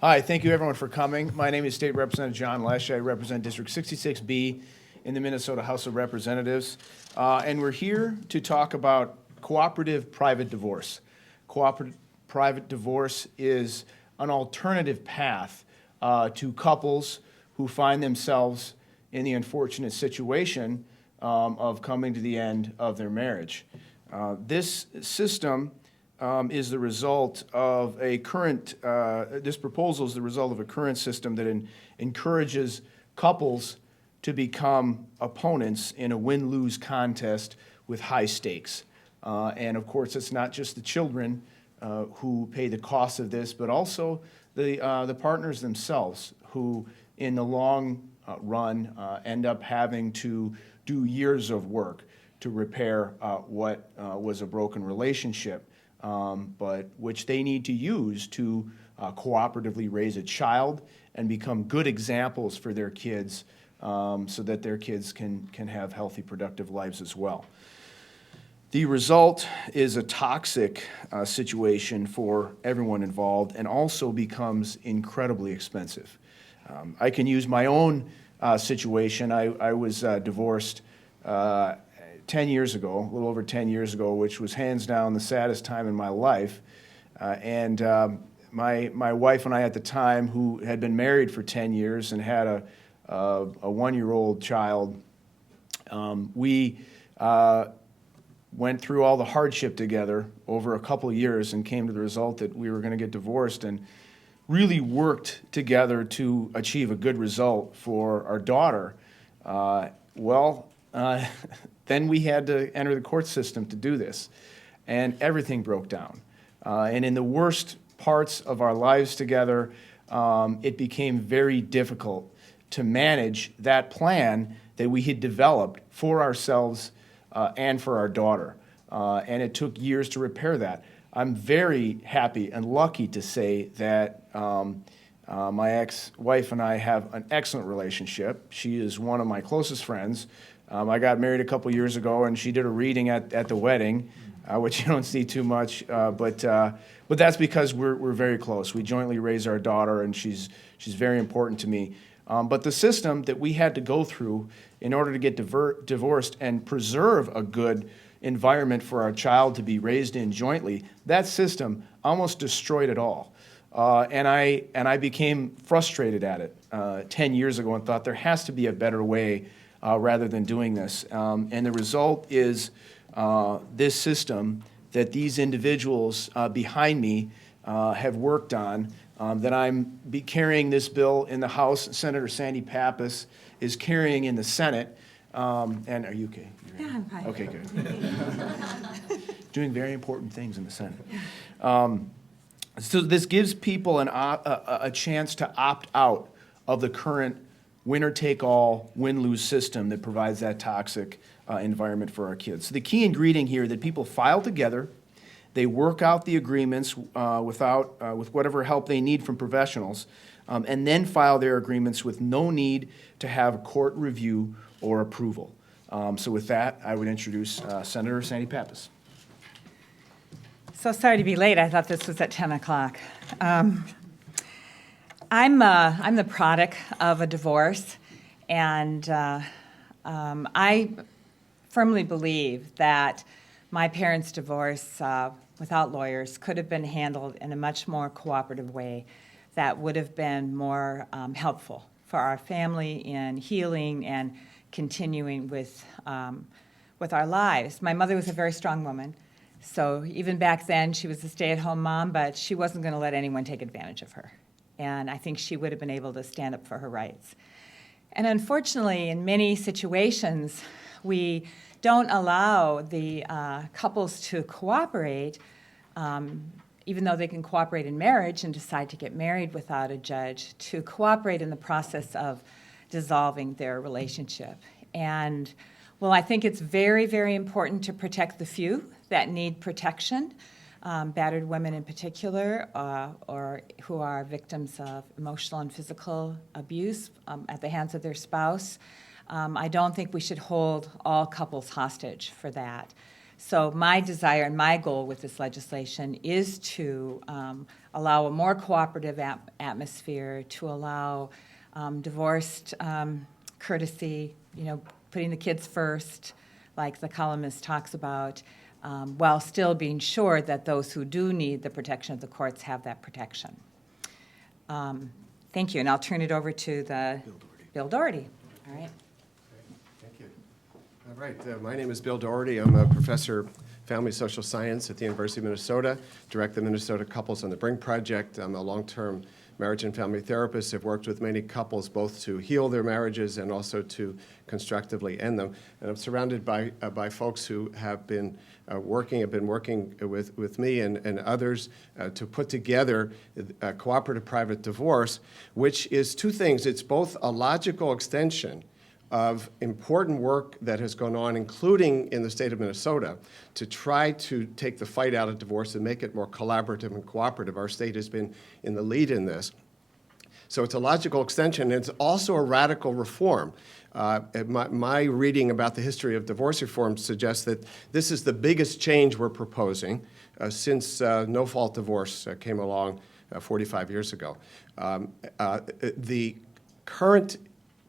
Hi, thank you everyone for coming. My name is State Representative John Lesh. I represent District 66B in the Minnesota House of Representatives. And we're here to talk about cooperative private divorce. Cooperative private divorce is an alternative path to couples who find themselves in the unfortunate situation of coming to the end of their marriage. This system is the result of a current, this proposal is the result of a current system that encourages couples to become opponents in a win-lose contest with high stakes. And of course, it's not just the children who pay the cost of this, but also the partners themselves who, in the long run, end up having to do years of work to repair what was a broken relationship. But which they need to use to cooperatively raise a child and become good examples for their kids so that their kids can have healthy, productive lives as well. The result is a toxic situation for everyone involved and also becomes incredibly expensive. I can use my own situation. I was divorced 10 years ago, a little over 10 years ago, which was hands down the saddest time in my life. My wife and I at the time, who had been married for 10 years and had a one-year-old child, we went through all the hardship together over a couple of years and came to the result that we were going to get divorced, and really worked together to achieve a good result for our daughter. Then we had to enter the court system to do this, and everything broke down. And in the worst parts of our lives together, it became very difficult to manage that plan that we had developed for ourselves and for our daughter. And it took years to repair that. I'm very happy and lucky to say that my ex-wife and I have an excellent relationship. She is one of my closest friends. I got married a couple years ago, and she did a reading at the wedding, which you don't see too much, but that's because we're very close. We jointly raise our daughter, and she's very important to me. But the system that we had to go through in order to get divorced and preserve a good environment for our child to be raised in jointly, that system almost destroyed it all. And I became frustrated at it 10 years ago and thought there has to be a better way rather than doing this. And the result is this system that these individuals behind me have worked on, that I'm carrying this bill in the House. Senator Sandy Pappas is carrying in the Senate. And are you okay? Yeah, I'm fine. Okay, good. Doing very important things in the Senate. So this gives people a chance to opt out of the current winner-take-all, win-lose system that provides that toxic environment for our kids. So the key ingredient here that people file together, they work out the agreements with whatever help they need from professionals, and then file their agreements with no need to have court review or approval. So with that, I would introduce Senator Sandy Pappas. So sorry to be late. I thought this was at 10 o'clock. I'm the product of a divorce, and I firmly believe that my parents' divorce without lawyers could have been handled in a much more cooperative way that would have been more helpful for our family in healing and continuing with our lives. My mother was a very strong woman, so even back then she was a stay-at-home mom, but she wasn't going to let anyone take advantage of her. And I think she would have been able to stand up for her rights. And unfortunately, in many situations, we don't allow the couples to cooperate, even though they can cooperate in marriage and decide to get married without a judge, to cooperate in the process of dissolving their relationship. And well, I think it's very, very important to protect the few that need protection, battered women in particular, or who are victims of emotional and physical abuse at the hands of their spouse. I don't think we should hold all couples hostage for that. So my desire and my goal with this legislation is to allow a more cooperative atmosphere, to allow divorced courtesy, putting the kids first, like the columnist talks about, while still being sure that those who do need the protection of the courts have that protection. Thank you, and I'll turn it over to Bill Doherty. All right. Thank you. All right, my name is Bill Doherty. I'm a professor of family social science at the University of Minnesota, direct the Minnesota Couples on the Brink Project. I'm a long-term marriage and family therapist. I've worked with many couples both to heal their marriages and also to constructively end them. And I'm surrounded by folks who have been working with me and others to put together a cooperative private divorce, which is two things. It's both a logical extension of important work that has gone on, including in the state of Minnesota, to try to take the fight out of divorce and make it more collaborative and cooperative. Our state has been in the lead in this. So it's a logical extension, and it's also a radical reform. My reading about the history of divorce reform suggests that this is the biggest change we're proposing since no-fault divorce came along 45 years ago. The current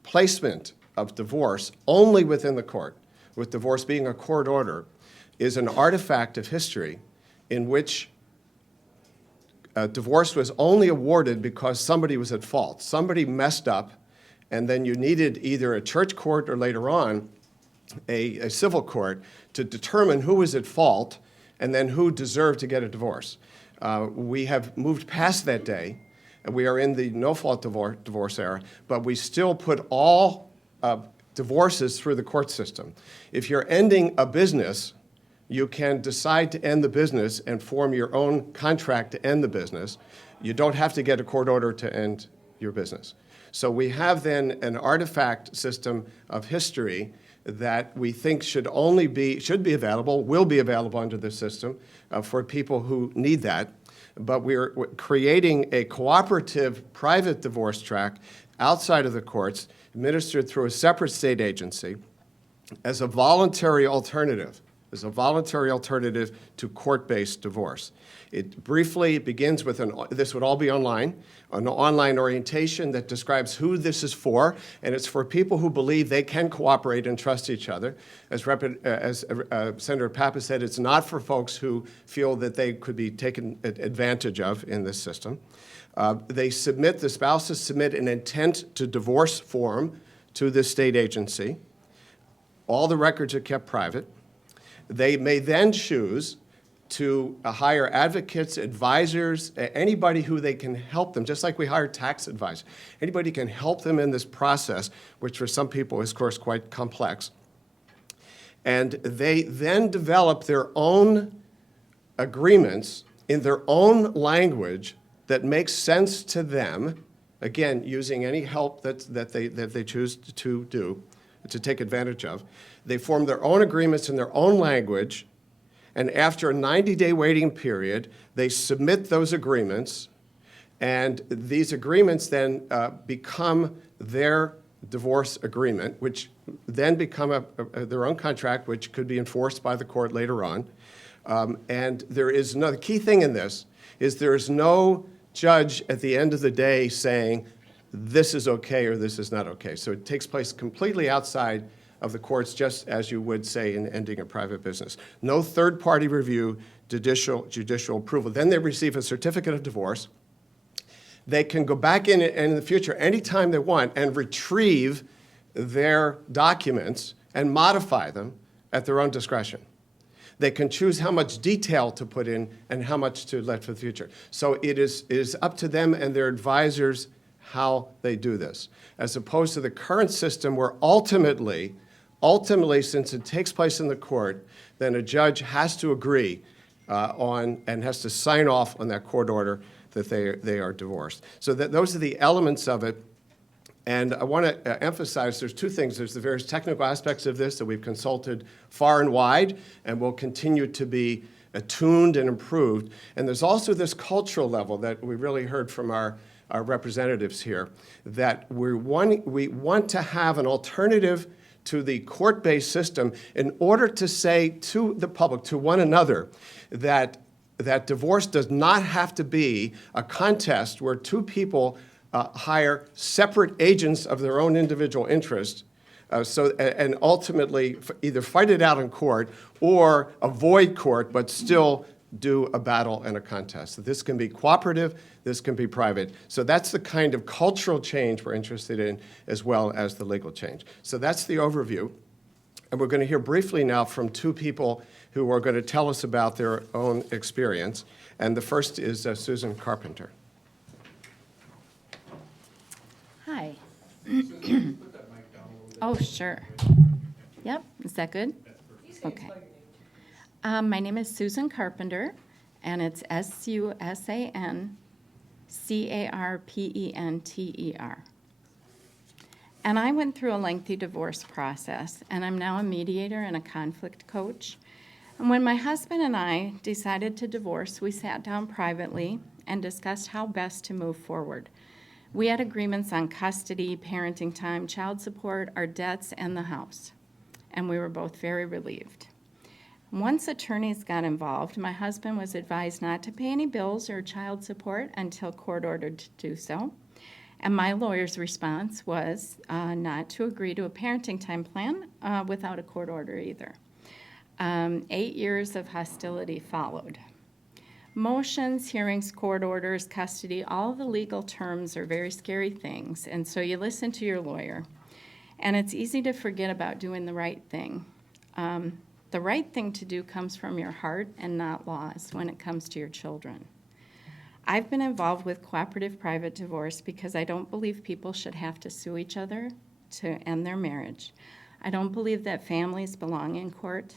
placement of divorce only within the court, with divorce being a court order, is an artifact of history in which divorce was only awarded because somebody was at fault. Somebody messed up, and then you needed either a church court or later on a civil court to determine who was at fault and then who deserved to get a divorce. We have moved past that day, and we are in the no-fault divorce era, but we still put all divorces through the court system. If you're ending a business, you can decide to end the business and form your own contract to end the business. You don't have to get a court order to end your business. So we have then an artifact system of history that we think should be available, will be available under this system for people who need that. But we're creating a cooperative private divorce track outside of the courts, administered through a separate state agency as a voluntary alternative to court-based divorce. It briefly begins with this would all be online, an online orientation that describes who this is for, and it's for people who believe they can cooperate and trust each other. As Senator Pappas said, it's not for folks who feel that they could be taken advantage of in this system. The spouses submit an intent to divorce form to the state agency. All the records are kept private. They may then choose to hire advocates, advisors, anybody who they can help them, just like we hire tax advisors. Anybody can help them in this process, which for some people is, of course, quite complex. And they then develop their own agreements in their own language that makes sense to them, again, using any help that they choose to take advantage of. They form their own agreements in their own language, and after a 90-day waiting period, they submit those agreements, and these agreements then become their divorce agreement, which then become their own contract, which could be enforced by the court later on. And there is another key thing in this, is there is no judge at the end of the day saying, this is okay or this is not okay. So it takes place completely outside of the courts, just as you would say in ending a private business. No third-party review, judicial approval. Then they receive a certificate of divorce. They can go back in the future anytime they want and retrieve their documents and modify them at their own discretion. They can choose how much detail to put in and how much to let for the future. So it is up to them and their advisors how they do this, as opposed to the current system where ultimately, since it takes place in the court, then a judge has to agree on and has to sign off on that court order that they are divorced. So those are the elements of it. And I want to emphasize there's two things. There's the various technical aspects of this that we've consulted far and wide and will continue to be attuned and improved. And there's also this cultural level that we really heard from our representatives here, that we want to have an alternative to the court-based system in order to say to the public, to one another, that divorce does not have to be a contest where two people hire separate agents of their own individual interest, and ultimately either fight it out in court or avoid court, but still do a battle and a contest. This can be cooperative, this can be private. So that's the kind of cultural change we're interested in, as well as the legal change. So that's the overview. And we're going to hear briefly now from two people who are going to tell us about their own experience. And the first is Susan Carpenter. Hi. Oh, sure. Yep, is that good? Okay. My name is Susan Carpenter, and it's SusanCarpenter. And I went through a lengthy divorce process, and I'm now a mediator and a conflict coach. And when my husband and I decided to divorce, we sat down privately and discussed how best to move forward. We had agreements on custody, parenting time, child support, our debts, and the house. And we were both very relieved. Once attorneys got involved, my husband was advised not to pay any bills or child support until court ordered to do so. And my lawyer's response was not to agree to a parenting time plan without a court order either. 8 years of hostility followed. Motions, hearings, court orders, custody, all the legal terms are very scary things, and so you listen to your lawyer. And it's easy to forget about doing the right thing. The right thing to do comes from your heart and not laws when it comes to your children. I've been involved with cooperative private divorce because I don't believe people should have to sue each other to end their marriage. I don't believe that families belong in court.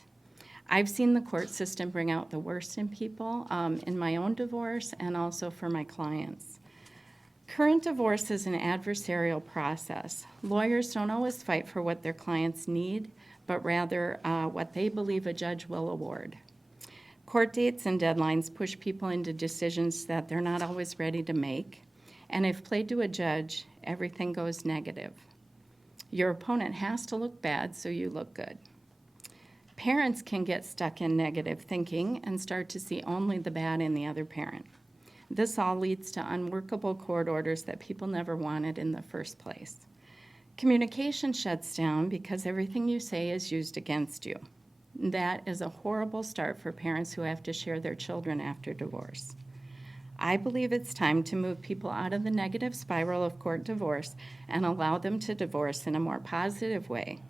I've seen the court system bring out the worst in people in my own divorce and also for my clients. Current divorce is an adversarial process. Lawyers don't always fight for what their clients need, but rather what they believe a judge will award. Court dates and deadlines push people into decisions that they're not always ready to make, and if played to a judge, everything goes negative. Your opponent has to look bad so you look good. Parents can get stuck in negative thinking and start to see only the bad in the other parent. This all leads to unworkable court orders that people never wanted in the first place. Communication shuts down because everything you say is used against you. That is a horrible start for parents who have to share their children after divorce. I believe it's time to move people out of the negative spiral of court divorce and allow them to divorce in a more positive way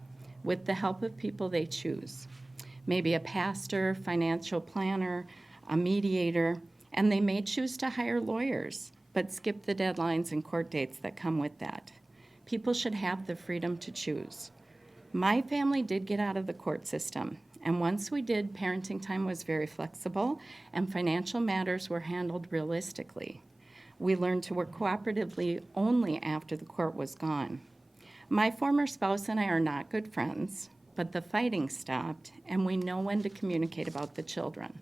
with the help of people they choose. Maybe a pastor, financial planner, a mediator, and they may choose to hire lawyers, but skip the deadlines and court dates that come with that. People should have the freedom to choose. My family did get out of the court system, and once we did, parenting time was very flexible, and financial matters were handled realistically. We learned to work cooperatively only after the court was gone. My former spouse and I are not good friends, but the fighting stopped, and we know when to communicate about the children.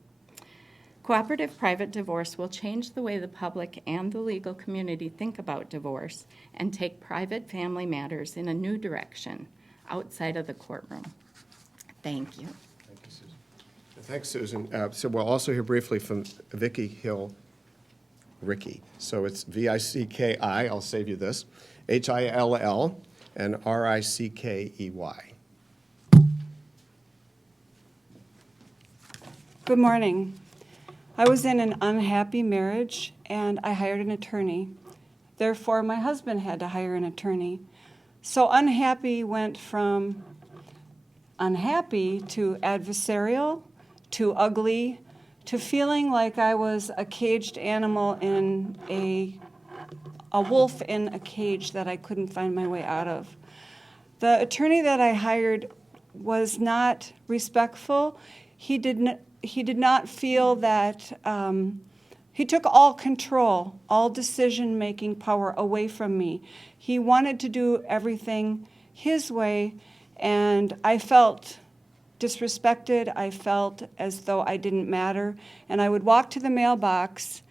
Cooperative private divorce will change the way the public and the legal community think about divorce and take private family matters in a new direction outside of the courtroom. Thank you. Thank you, Susan. Thanks, Susan. So we'll also hear briefly from Vicki Hill Rickey. So it's V-I-C-K-I, I'll save you this, H-I-L-L, and R-I-C-K-E-Y. Good morning. I was in an unhappy marriage, and I hired an attorney. Therefore, my husband had to hire an attorney. So unhappy went from unhappy to adversarial to ugly to feeling like I was a caged animal in a wolf in a cage that I couldn't find my way out of. The attorney that I hired was not respectful. He did not feel that he took all control, all decision-making power away from me. He wanted to do everything his way, and I felt disrespected. I felt as though I didn't matter. And I would walk to the mailbox,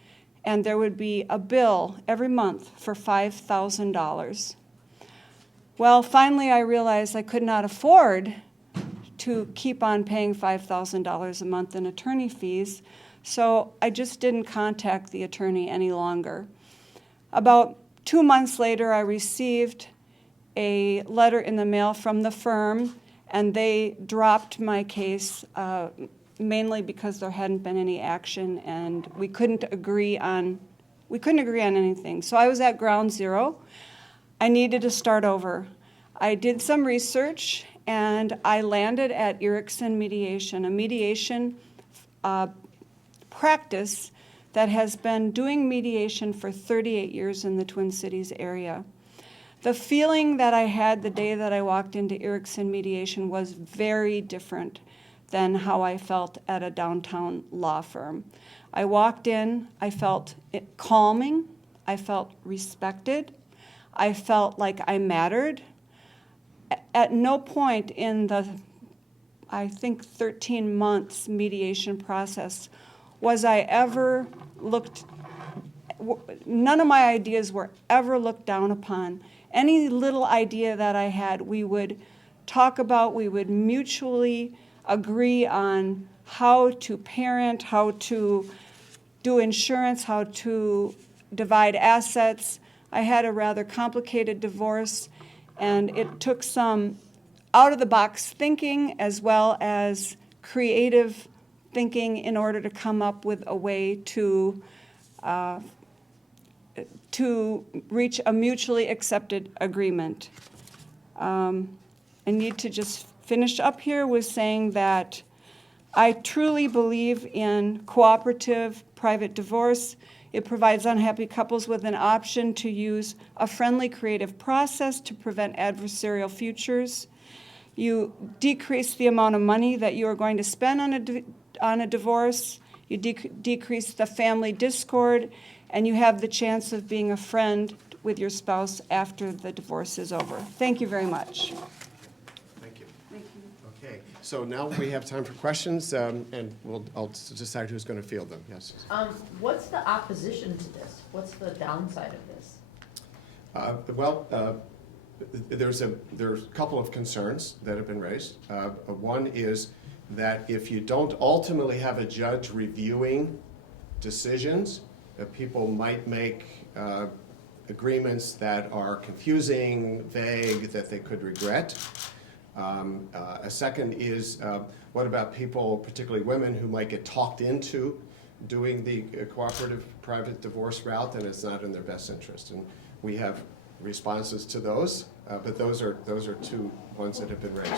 and there would be a bill every month for $5,000. Well, finally, I realized I could not afford to keep on paying $5,000 a month in attorney fees, so I just didn't contact the attorney any longer. About 2 months later, I received a letter in the mail from the firm, and they dropped my case mainly because there hadn't been any action, and we couldn't agree on anything. So I was at ground zero. I needed to start over. I did some research, and I landed at Erickson Mediation, a mediation practice that has been doing mediation for 38 years in the Twin Cities area. The feeling that I had the day that I walked into Erickson Mediation was very different than how I felt at a downtown law firm. I walked in, I felt it calming, I felt respected, I felt like I mattered. At no point in the, I think, 13 months mediation process was I ever none of my ideas were ever looked down upon. Any little idea that I had, we would talk about, we would mutually agree on how to parent, how to do insurance, how to divide assets. I had a rather complicated divorce, and it took some out-of-the-box thinking as well as creative thinking in order to come up with a way to reach a mutually accepted agreement. I need to just finish up here with saying that I truly believe in cooperative private divorce. It provides unhappy couples with an option to use a friendly, creative process to prevent adversarial futures. You decrease the amount of money that you are going to spend on a divorce. You decrease the family discord, and you have the chance of being a friend with your spouse after the divorce is over. Thank you very much. Thank you. Okay, so now we have time for questions, and I'll decide who's going to field them. Yes. What's the opposition to this? What's the downside of this? There's a couple of concerns that have been raised. One is that if you don't ultimately have a judge reviewing decisions, people might make agreements that are confusing, vague, that they could regret. A second is, what about people, particularly women, who might get talked into doing the cooperative private divorce route, and it's not in their best interest? And we have responses to those, but those are two ones that have been raised.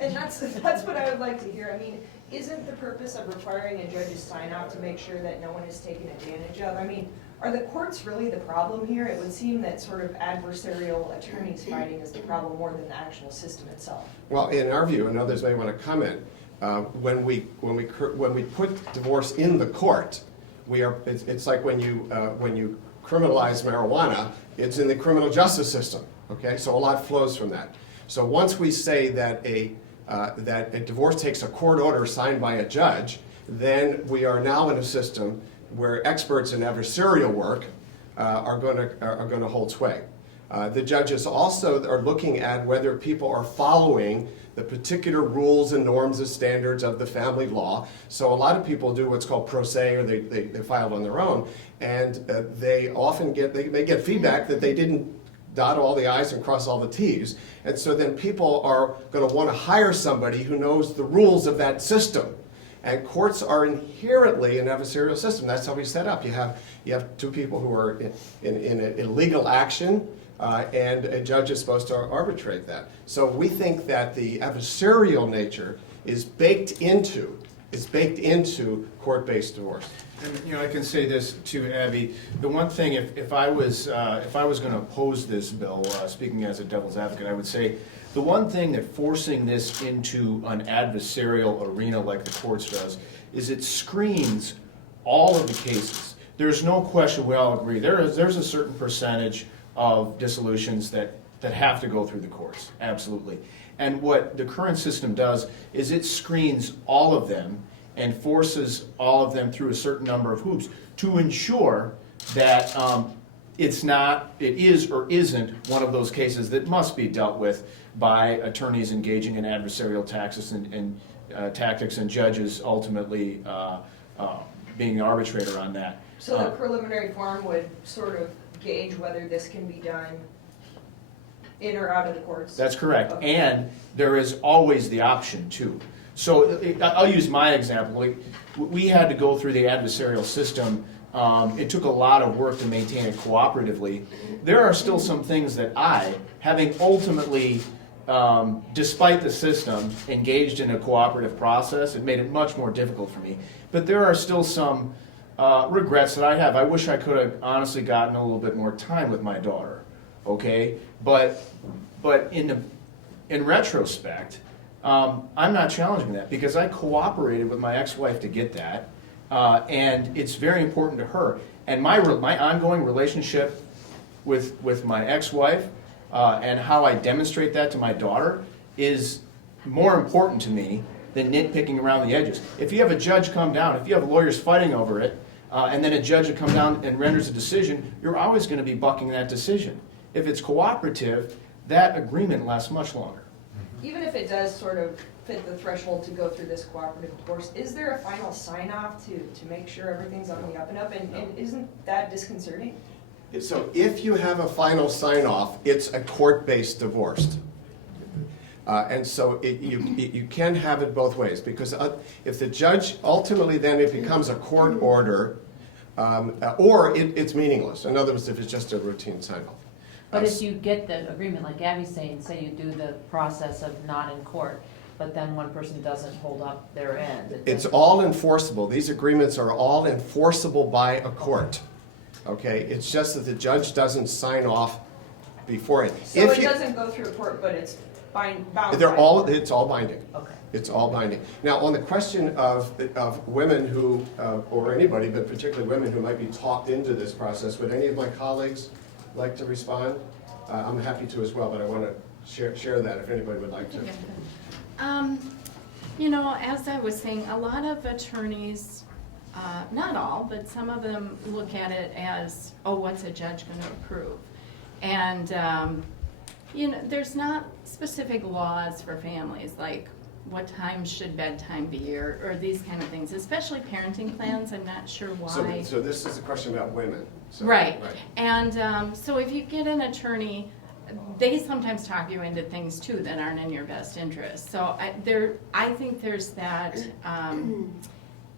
And that's what I would like to hear. I mean, isn't the purpose of requiring a judge's sign out to make sure that no one is taken advantage of? I mean, are the courts really the problem here? It would seem that sort of adversarial attorneys fighting is the problem more than the actual system itself. Well, in our view, and others may want to comment, when we put divorce in the court, it's like when you criminalize marijuana, it's in the criminal justice system. Okay, so a lot flows from that. So once we say that a divorce takes a court order signed by a judge, then we are now in a system where experts in adversarial work are going to hold sway. The judges also are looking at whether people are following the particular rules and norms and standards of the family law. So a lot of people do what's called pro se, or they file on their own, and they often get feedback that they didn't dot all the I's and cross all the T's. And so then people are going to want to hire somebody who knows the rules of that system. And courts are inherently an adversarial system. That's how we set up. You have two people who are in legal action, and a judge is supposed to arbitrate that. So we think that the adversarial nature is baked into court-based divorce. And, I can say this to Abby. The one thing, if I was going to oppose this bill, speaking as a devil's advocate, I would say the one thing that forcing this into an adversarial arena like the courts does is it screens all of the cases. There's no question, we all agree, there's a certain percentage of dissolutions that have to go through the courts, absolutely. And what the current system does is it screens all of them and forces all of them through a certain number of hoops to ensure that it's not, it is or isn't one of those cases that must be dealt with by attorneys engaging in adversarial tactics and judges ultimately being the arbitrator on that. So the preliminary form would sort of gauge whether this can be done in or out of the courts? That's correct. Okay. And there is always the option too. So I'll use my example. Like, we had to go through the adversarial system. It took a lot of work to maintain it cooperatively. There are still some things that I, having ultimately, despite the system, engaged in a cooperative process, it made it much more difficult for me. But there are still some regrets that I have. I wish I could have honestly gotten a little bit more time with my daughter. Okay, but in retrospect, I'm not challenging that because I cooperated with my ex-wife to get that, and it's very important to her. And my ongoing relationship with my ex-wife and how I demonstrate that to my daughter is more important to me than nitpicking around the edges. If you have a judge come down, if you have lawyers fighting over it, and then a judge will come down and renders a decision, you're always going to be bucking that decision. If it's cooperative, that agreement lasts much longer. Even if it does sort of fit the threshold to go through this cooperative divorce, is there a final sign-off to make sure everything's on the up and up? And isn't that disconcerting? So if you have a final sign-off, it's a court-based divorce. And so you can have it both ways, because if the judge, ultimately then it becomes a court order, or it's meaningless. In other words, if it's just a routine sign-off. But if you get the agreement, like Abby's saying, say you do the process of not in court, but then one person doesn't hold up their end. It's all enforceable. These agreements are all enforceable by a court. Okay, it's just that the judge doesn't sign off before it. So it doesn't go through a court, but it's bound by It's all binding. Okay. It's all binding. Now, on the question of women who, or anybody, but particularly women who might be talked into this process, would any of my colleagues like to respond? I'm happy to as well, but I want to share that if anybody would like to. You know, as I was saying, a lot of attorneys, not all, but some of them look at it as, oh, what's a judge going to approve? And, you know, there's not specific laws for families, like what time should bedtime be, or these kind of things, especially parenting plans. I'm not sure why. So this is a question about women. So, Right. And so if you get an attorney, they sometimes talk you into things too that aren't in your best interest. So I think there's that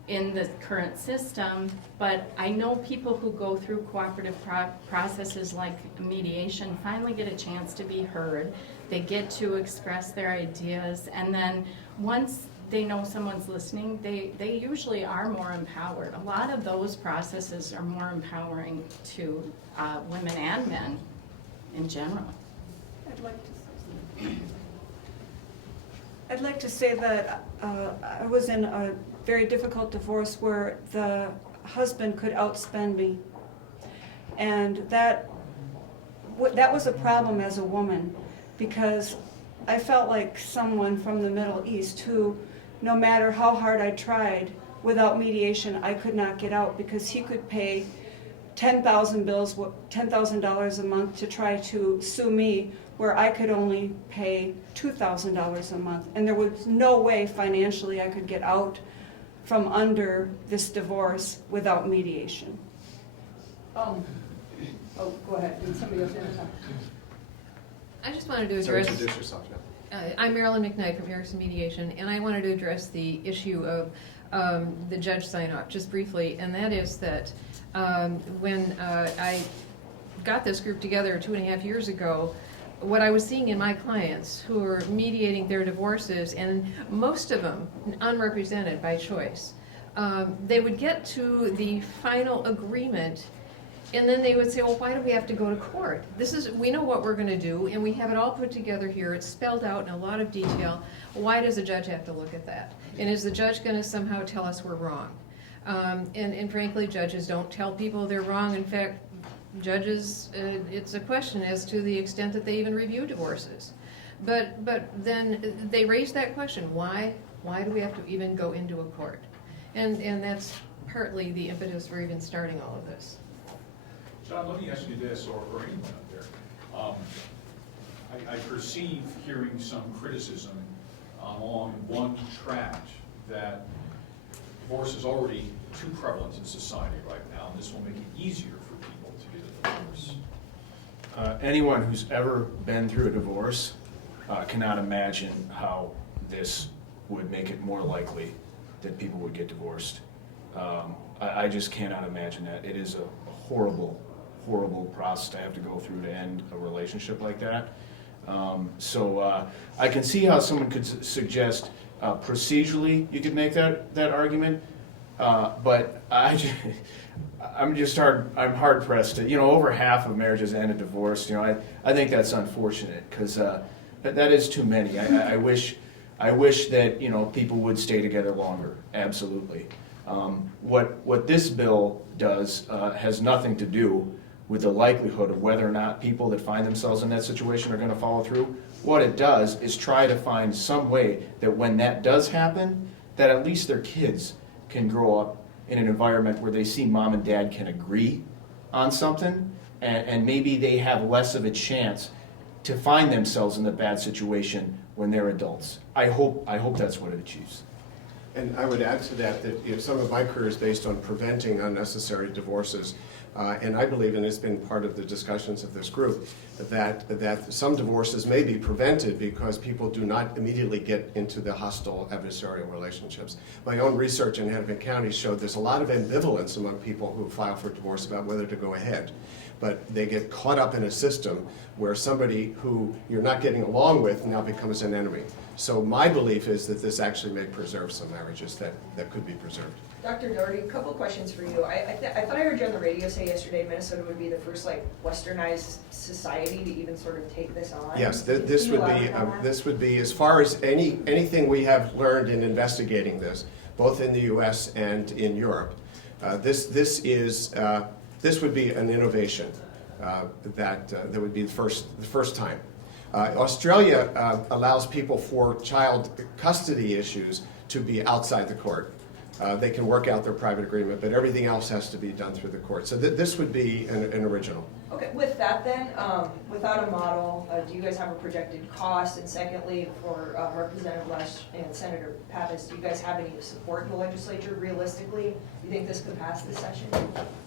in the current system, but I know people who go through cooperative processes like mediation finally get a chance to be heard. They get to express their ideas, and then once they know someone's listening, they usually are more empowered. A lot of those processes are more empowering to women and men in general. I'd like to say that I was in a very difficult divorce where the husband could outspend me. And that was a problem as a woman, because I felt like someone from the Middle East who, no matter how hard I tried, without mediation, I could not get out, because he could pay $10,000 a month to try to sue me, where I could only pay $2,000 a month. And there was no way financially I could get out from under this divorce without mediation. Oh, go ahead. Did somebody else have something? I just wanted to So address, introduce yourself now. I'm Marilyn McKnight from Erickson Mediation, and I wanted to address the issue of the judge sign-off, just briefly, and that is that when I got this group together 2.5 years ago, what I was seeing in my clients who were mediating their divorces, and most of them unrepresented by choice, they would get to the final agreement, and then they would say, well, why do we have to go to court? We know what we're going to do, and we have it all put together here. It's spelled out in a lot of detail. Why does a judge have to look at that? And is the judge going to somehow tell us we're wrong? And frankly, judges don't tell people they're wrong. In fact, judges, it's a question as to the extent that they even review divorces. But then they raise that question, why do we have to even go into a court? And that's partly the impetus for even starting all of this. John, let me ask you this, or anyone up there. I perceive hearing some criticism along one track that divorce is already too prevalent in society right now, and this will make it easier for people to get a divorce. Anyone who's ever been through a divorce cannot imagine how this would make it more likely that people would get divorced. I just cannot imagine that. It is a horrible, horrible process to have to go through to end a relationship like that. So I can see how someone could suggest procedurally you could make that argument, but I'm hard pressed to, over half of marriages end in divorce. I think that's unfortunate because that is too many. I wish that people would stay together longer. Absolutely. What this bill does has nothing to do with the likelihood of whether or not people that find themselves in that situation are going to follow through. What it does is try to find some way that when that does happen, that at least their kids can grow up in an environment where they see mom and dad can agree on something, and maybe they have less of a chance to find themselves in the bad situation when they're adults. I hope that's what it achieves. And I would add to that some of my career is based on preventing unnecessary divorces. And I believe, and it's been part of the discussions of this group, that some divorces may be prevented because people do not immediately get into the hostile adversarial relationships. My own research in Hennepin County showed there's a lot of ambivalence among people who file for divorce about whether to go ahead. But they get caught up in a system where somebody who you're not getting along with now becomes an enemy. So my belief is that this actually may preserve some marriages that could be preserved. Dr. Doherty, a couple questions for you. I thought I heard you on the radio say yesterday Minnesota would be the first westernized society to even sort of take this on. Yes, Can this you would elaborate on that? this would be, as far as anything we have learned in investigating this, both in the U.S. and in Europe, this would be an innovation that would be the first time. Australia allows people for child custody issues to be outside the court. They can work out their private agreement, but everything else has to be done through the court. So this would be an original. Okay, with that then, without a model, do you guys have a projected cost? And secondly, for Representative Lesh and Senator Pappas, do you guys have any support in the legislature realistically? Do you think this could pass this session?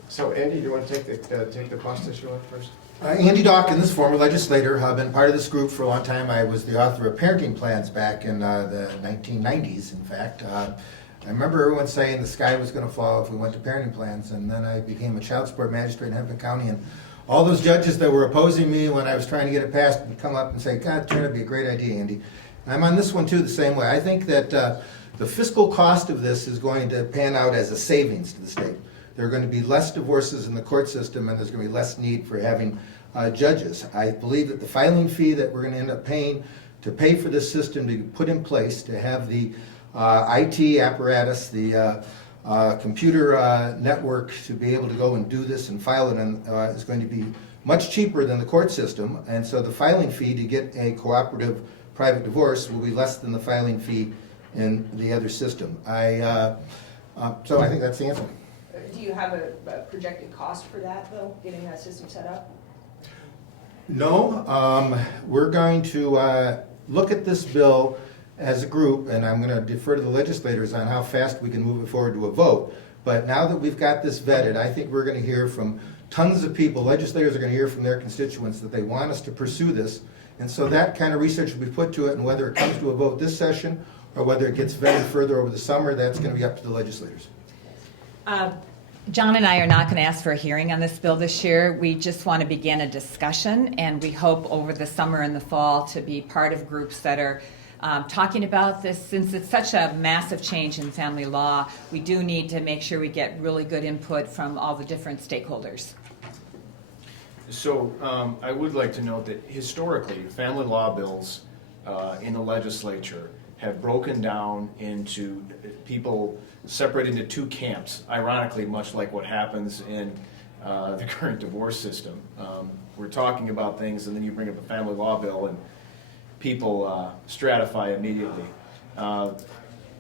So Andy, do you want to take the cost issue on first? Andy Dawkins, former legislator. I've been part of this group for a long time. I was the author of parenting plans back in the 1990s, in fact. I remember everyone saying the sky was going to fall if we went to parenting plans, and then I became a child support magistrate in Hennepin County, and all those judges that were opposing me when I was trying to get it passed would come up and say, God, turn out to be a great idea, Andy. And I'm on this one too the same way. I think that the fiscal cost of this is going to pan out as a savings to the state. There are going to be less divorces in the court system, and there's going to be less need for having judges. I believe that the filing fee that we're going to end up paying to pay for this system to be put in place, to have the IT apparatus, the computer network to be able to go and do this and file it in, is going to be much cheaper than the court system. And so the filing fee to get a cooperative private divorce will be less than the filing fee in the other system. So I think that's the answer. Do you have a projected cost for that, though, getting that system set up? No, we're going to look at this bill as a group, and I'm going to defer to the legislators on how fast we can move it forward to a vote. But now that we've got this vetted, I think we're going to hear from tons of people. Legislators are going to hear from their constituents that they want us to pursue this. And so that kind of research will be put to it, and whether it comes to a vote this session or whether it gets vetted further over the summer, that's going to be up to the legislators. John and I are not going to ask for a hearing on this bill this year. We just want to begin a discussion, and we hope over the summer and the fall to be part of groups that are talking about this. Since it's such a massive change in family law, we do need to make sure we get really good input from all the different stakeholders. So I would like to note that historically, family law bills in the legislature have broken down into people separated into two camps, ironically much like what happens in the current divorce system. We're talking about things and then you bring up a family law bill and people stratify immediately.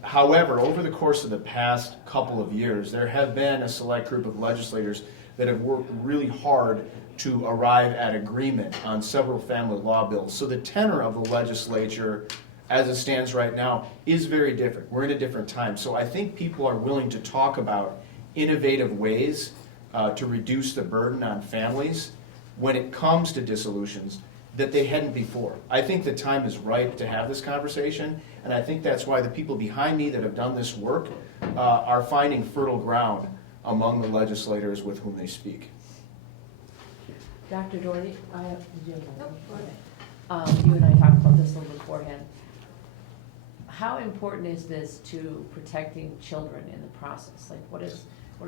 However, over the course of the past couple of years, there have been a select group of legislators that have worked really hard to arrive at agreement on several family law bills. So the tenor of the legislature, as it stands right now, is very different. We're in a different time. So I think people are willing to talk about innovative ways to reduce the burden on families when it comes to dissolutions that they hadn't before. I think the time is ripe to have this conversation, and I think that's why the people behind me that have done this work are finding fertile ground among the legislators with whom they speak. Dr. Doherty, you and I talked about this a little beforehand. How important is this to protecting children in the process? Like, what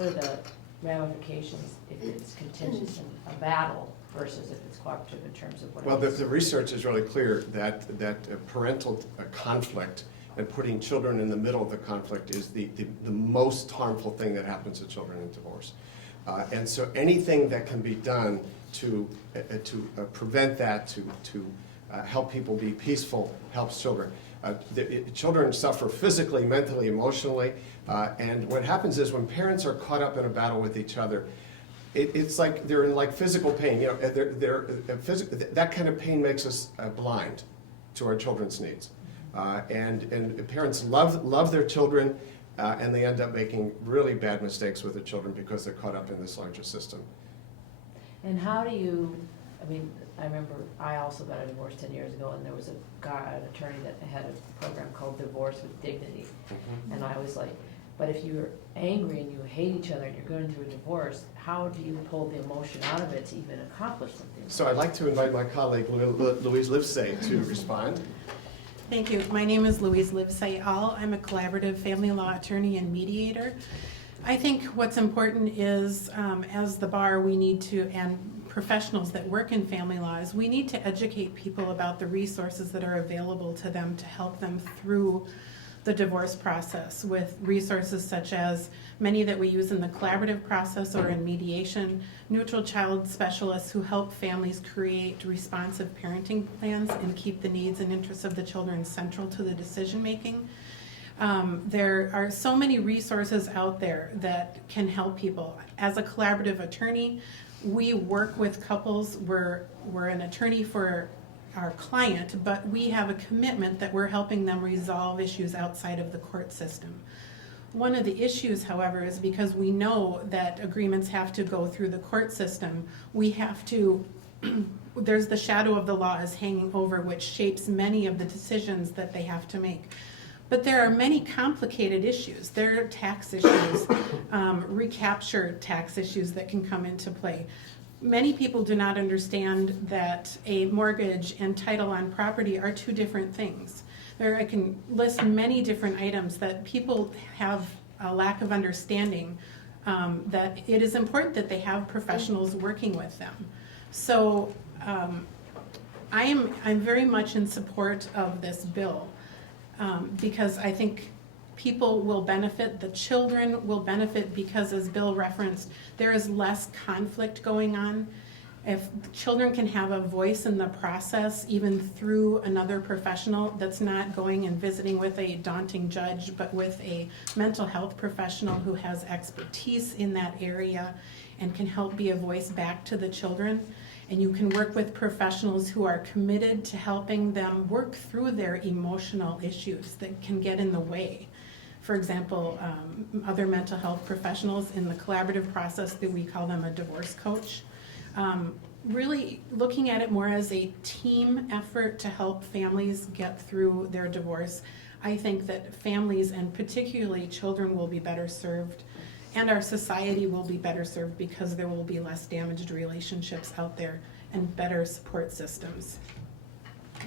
are the ramifications if it's contentious in a battle versus if it's cooperative in terms of what it Well, is? the research is really clear that parental conflict and putting children in the middle of the conflict is the most harmful thing that happens to children in divorce. And so anything that can be done to prevent that, to help people be peaceful, helps children. Children suffer physically, mentally, emotionally, and what happens is when parents are caught up in a battle with each other, it's like they're in like physical pain. You know, that kind of pain makes us blind to our children's needs, and parents love their children, and they end up making really bad mistakes with their children because they're caught up in this larger system. And how do you, I mean, I remember I also got a divorce 10 years ago, and there was an attorney that had a program called Divorce with Dignity. And I was like, but if you're angry and you hate each other and you're going through a divorce, how do you pull the emotion out of it to even accomplish something? So I'd like to invite my colleague Louise Livesay to respond. Thank you. My name is Louise Livesay-All. I'm a collaborative family law attorney and mediator. I think what's important is, as the bar, we need to, and professionals that work in family laws, we need to educate people about the resources that are available to them to help them through the divorce process, with resources such as many that we use in the collaborative process or in mediation, neutral child specialists who help families create responsive parenting plans and keep the needs and interests of the children central to the decision making. There are so many resources out there that can help people. As a collaborative attorney, we work with couples. We're an attorney for our client, but we have a commitment that we're helping them resolve issues outside of the court system. One of the issues, however, is because we know that agreements have to go through the court system, we have to, there's the shadow of the law is hanging over, which shapes many of the decisions that they have to make. But there are many complicated issues. There are tax issues, recapture tax issues that can come into play. Many people do not understand that a mortgage and title on property are two different things. I can list many different items that people have a lack of understanding, that it is important that they have professionals working with them. So I'm very much in support of this bill. Because I think people will benefit, the children will benefit, because as Bill referenced, there is less conflict going on. If children can have a voice in the process, even through another professional that's not going and visiting with a daunting judge, but with a mental health professional who has expertise in that area and can help be a voice back to the children. And you can work with professionals who are committed to helping them work through their emotional issues that can get in the way. For example, other mental health professionals in the collaborative process, that we call them a divorce coach. Really looking at it more as a team effort to help families get through their divorce. I think that families, and particularly children, will be better served. And our society will be better served because there will be less damaged relationships out there and better support systems.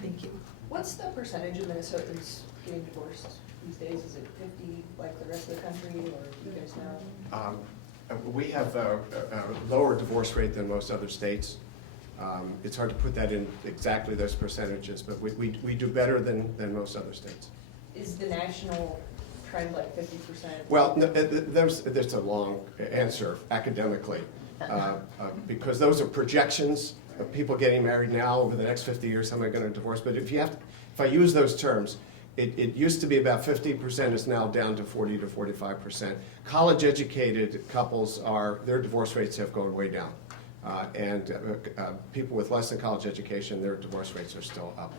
Thank you. What's the percentage of Minnesotans getting divorced these days? Is it 50 like the rest of the country, or do you guys know? We have a lower divorce rate than most other states. It's hard to put that in exactly those percentages, but we do better than most other states. Is the national trend like 50%? Well, no, there's a long answer academically, because those are projections of people getting married now over the next 50 years, how am I going to divorce? But if I use those terms, It used to be about 50%, it's now down to 40 to 45%. College-educated couples their divorce rates have gone way down. And people with less than college education, their divorce rates are still up.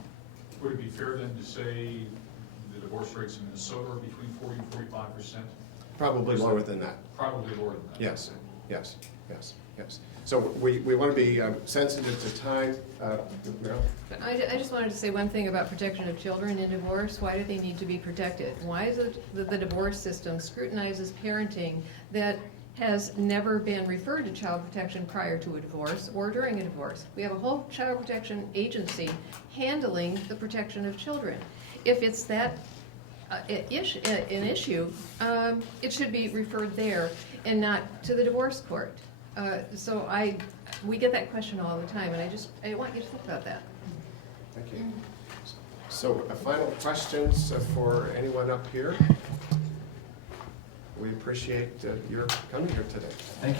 Would it be fair then to say the divorce rates in Minnesota are between 40 and 45%? Probably lower than that. Probably lower than that. Yes, yes, yes, yes. So we want to be sensitive to time. Meryl? I just wanted to say one thing about protection of children in divorce. Why do they need to be protected? Why is it that the divorce system scrutinizes parenting that has never been referred to child protection prior to a divorce or during a divorce? We have a whole child protection agency handling the protection of children. If it's that an issue, it should be referred there and not to the divorce court. So we get that question all the time, and I want you to think about that. Thank you. So final questions for anyone up here? We appreciate your coming here today. Thank you.